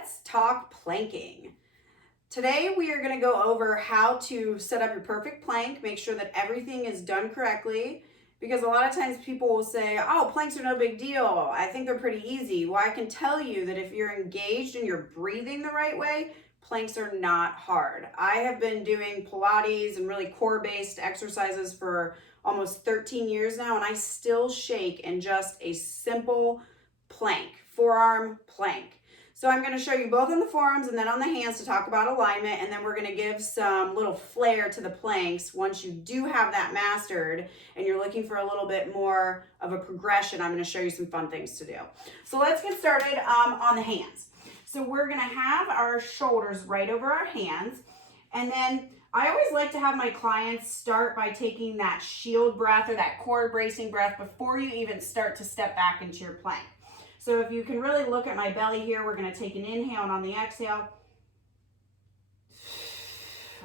Let's talk planking. Today we are going to go over how to set up your perfect plank, make sure that everything is done correctly, because a lot of times people will say, oh, planks are no big deal. I think they're pretty easy. Well, I can tell you that if you're engaged and you're breathing the right way, planks are not hard. I have been doing Pilates and really core-based exercises for almost 13 years now, and I still shake in just a simple plank, forearm plank. So I'm going to show you both on the forearms and then on the hands to talk about alignment, and then we're going to give some little flair to the planks once you do have that mastered and you're looking for a little bit more of a progression. I'm going to show you some fun things to do. So let's get started on the hands. So we're going to have our shoulders right over our hands, and then I always like to have my clients start by taking that shield breath or that core bracing breath before you even start to step back into your plank. So if you can really look at my belly here, we're going to take an inhale, and on the exhale,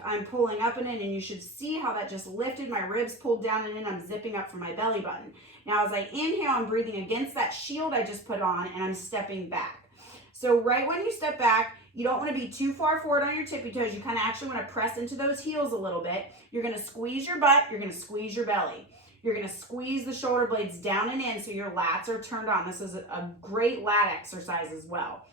I'm pulling up and in, and you should see how that just lifted. My ribs pulled down and in. I'm zipping up from my belly button. Now as I inhale, I'm breathing against that shield I just put on, and I'm stepping back. So right when you step back, you don't want to be too far forward on your tippy toes. You kind of actually want to press into those heels a little bit. You're going to squeeze your butt. You're going to squeeze your belly. You're going to squeeze the shoulder blades down and in so your lats are turned on. This is a great lat exercise as well.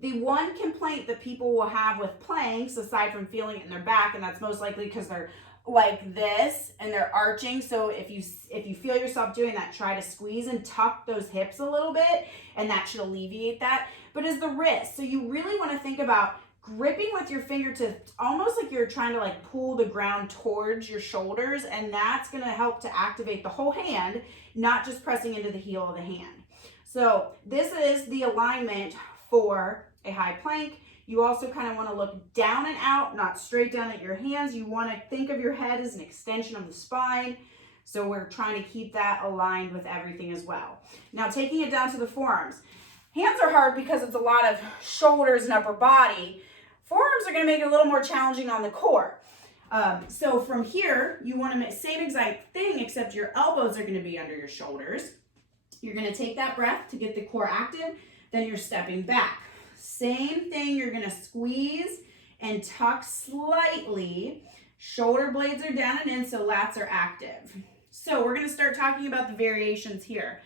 The one complaint that people will have with planks, aside from feeling it in their back, and that's most likely because they're like this and they're arching. So if you feel yourself doing that, try to squeeze and tuck those hips a little bit, and that should alleviate that. But is the wrist. So you really want to think about gripping with your fingertips, almost like you're trying to like pull the ground towards your shoulders, and that's going to help to activate the whole hand, not just pressing into the heel of the hand. So this is the alignment for a high plank. You also kind of want to look down and out, not straight down at your hands. You want to think of your head as an extension of the spine. So we're trying to keep that aligned with everything as well. Now taking it down to the forearms. Hands are hard because it's a lot of shoulders and upper body. Forearms are going to make it a little more challenging on the core. So from here, you want to make same exact thing, except your elbows are going to be under your shoulders. You're going to take that breath to get the core active. Then you're stepping back. Same thing, you're going to squeeze and tuck slightly. Shoulder blades are down and in, so lats are active. So we're going to start talking about the variations here.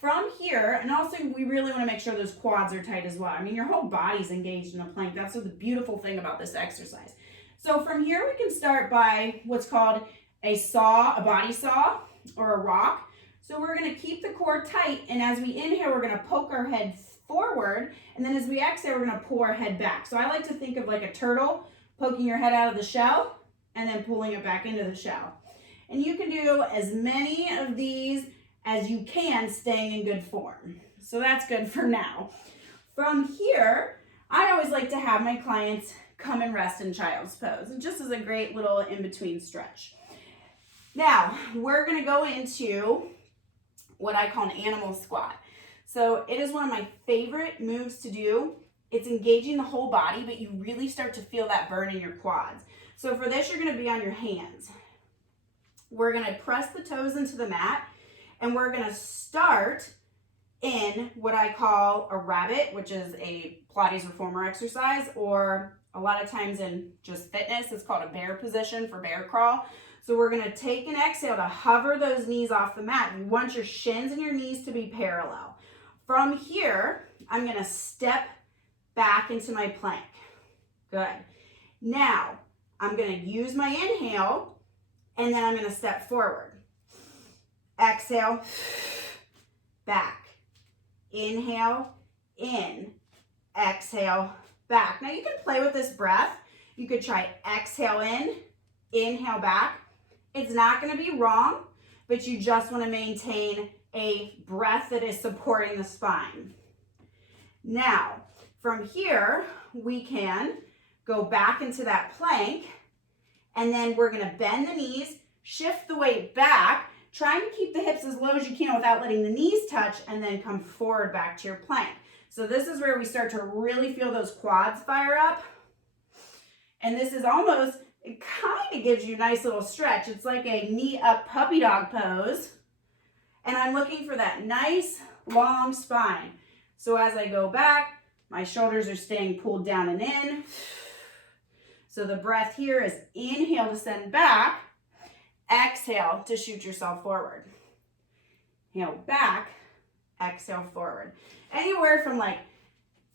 From here, and also we really want to make sure those quads are tight as well. I mean, your whole body's engaged in a plank. That's the beautiful thing about this exercise. So from here, we can start by what's called a saw, a body saw, or a rock. So we're going to keep the core tight, and as we inhale, we're going to poke our head forward, and then as we exhale, we're going to pull our head back. So I like to think of like a turtle, poking your head out of the shell, and then pulling it back into the shell. And you can do as many of these as you can, staying in good form. So that's good for now. From here, I always like to have my clients come and rest in child's pose, and just as a great little in-between stretch. Now, we're gonna go into what I call an animal squat. So it is one of my favorite moves to do. It's engaging the whole body, but you really start to feel that burn in your quads. So for this, you're gonna be on your hands. We're gonna press the toes into the mat, and we're going to start in what I call a rabbit, which is a Pilates reformer exercise, or a lot of times in just fitness, it's called a bear position for bear crawl. So we're going to take an exhale to hover those knees off the mat. You want your shins and your knees to be parallel. From here, I'm going to step back into my plank. Good. Now, I'm going to use my inhale, and then I'm going to step forward. Exhale, back. Inhale, in. Exhale, back. Now you can play with this breath. You could try exhale in, inhale back. It's not going to be wrong, but you just want to maintain a breath that is supporting the spine. Now, from here, we can go back into that plank, and then we're going to bend the knees, shift the weight back, trying to keep the hips as low as you can without letting the knees touch, and then come forward back to your plank. So this is where we start to really feel those quads fire up. And this is almost, it kind of gives you a nice little stretch. It's like a knee up puppy dog pose. And I'm looking for that nice long spine. So as I go back, My shoulders are staying pulled down and in. So the breath here is inhale to send back, exhale to shoot yourself forward. Inhale back, exhale forward. Anywhere from like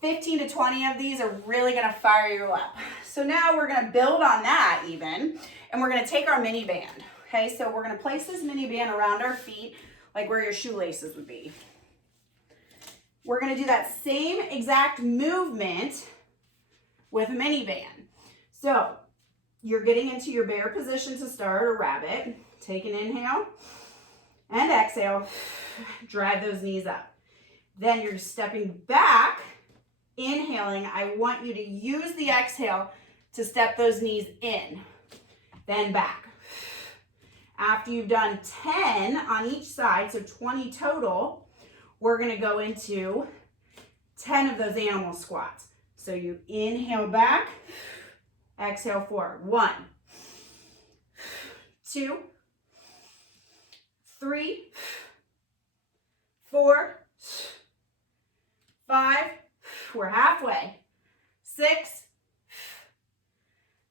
15 to 20 of these are really gonna fire you up. So now we're gonna build on that even, and we're gonna take our mini band. Okay, so we're gonna place this mini band around our feet, like where your shoelaces would be. We're gonna do that same exact movement with a mini band. So you're getting into your bear position to start, or rabbit. Take an inhale and exhale, drive those knees up. Then you're stepping back, inhaling. I want you to use the exhale to step those knees in, then back. After you've done 10 on each side, so 20 total, we're gonna go into 10 of those animal squats. So you inhale back, exhale forward. 1, 2, 3, 4, 5, we're halfway. 6,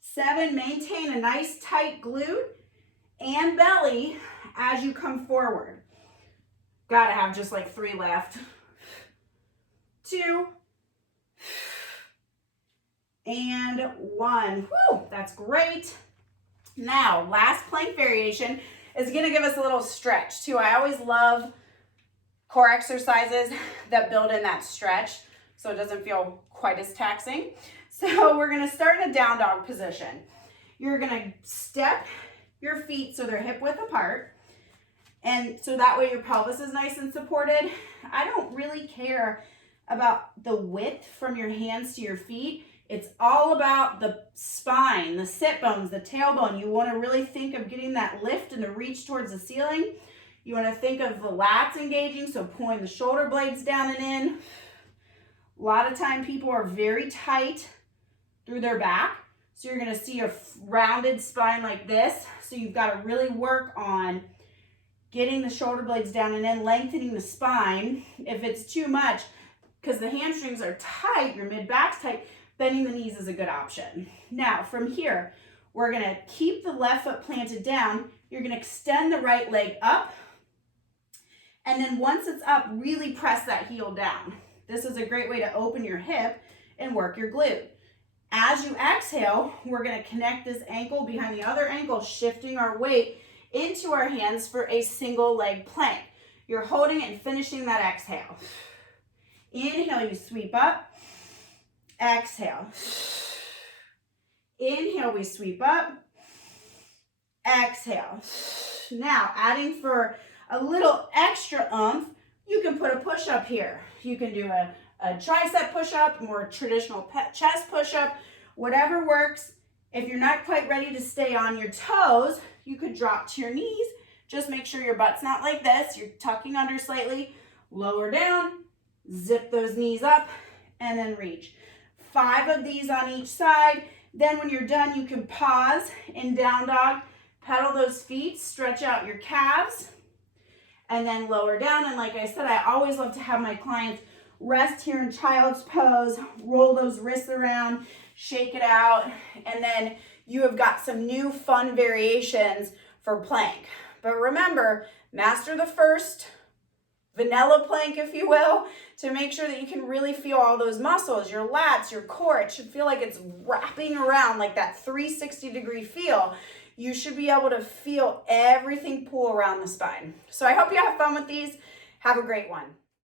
7, maintain a nice tight glute and belly as you come forward. Gotta have just like 3 left. 2, and 1. Woo, that's great. Now, last plank variation is gonna give us a little stretch too. I always love core exercises that build in that stretch so it doesn't feel quite as taxing. So we're gonna start in a down dog position. You're gonna step your feet so they're hip width apart, and so that way your pelvis is nice and supported. I don't really care about the width from your hands to your feet. It's all about the spine, the sit bones, the tailbone. You want to really think of getting that lift and the reach towards the ceiling. You want to think of the lats engaging, so pulling the shoulder blades down and in. A lot of time people are very tight through their back. So you're going to see a rounded spine like this. So you've got to really work on getting the shoulder blades down and in, lengthening the spine. If it's too much, because the hamstrings are tight, your mid-back's tight, bending the knees is a good option. Now, from here, we're gonna keep the left foot planted down. You're gonna extend the right leg up. And then once it's up, really press that heel down. This is a great way to open your hip and work your glute. As you exhale, we're gonna connect this ankle behind the other ankle, shifting our weight into our hands for a single leg plank. You're holding it and finishing that exhale. Inhale, you sweep up. Exhale. Inhale, we sweep up. Exhale. Now, adding for a little extra oomph, you can put a push-up here. You can do a tricep push-up, more traditional chest push-up, whatever works. If you're not quite ready to stay on your toes, you could drop to your knees. Just make sure your butt's not like this. You're tucking under slightly. Lower down, zip those knees up, and then reach. 5 of these on each side. Then when you're done, you can pause in down dog, pedal those feet, stretch out your calves, and then lower down. And like I said, I always love to have my clients rest here in child's pose, roll those wrists around, shake it out, and then you have got some new fun variations for plank. But remember, master the first vanilla plank, if you will, to make sure that you can really feel all those muscles, your lats, your core. It should feel like it's wrapping around, like that 360-degree feel. You should be able to feel everything pull around the spine. So I hope you have fun with these. Have a great one.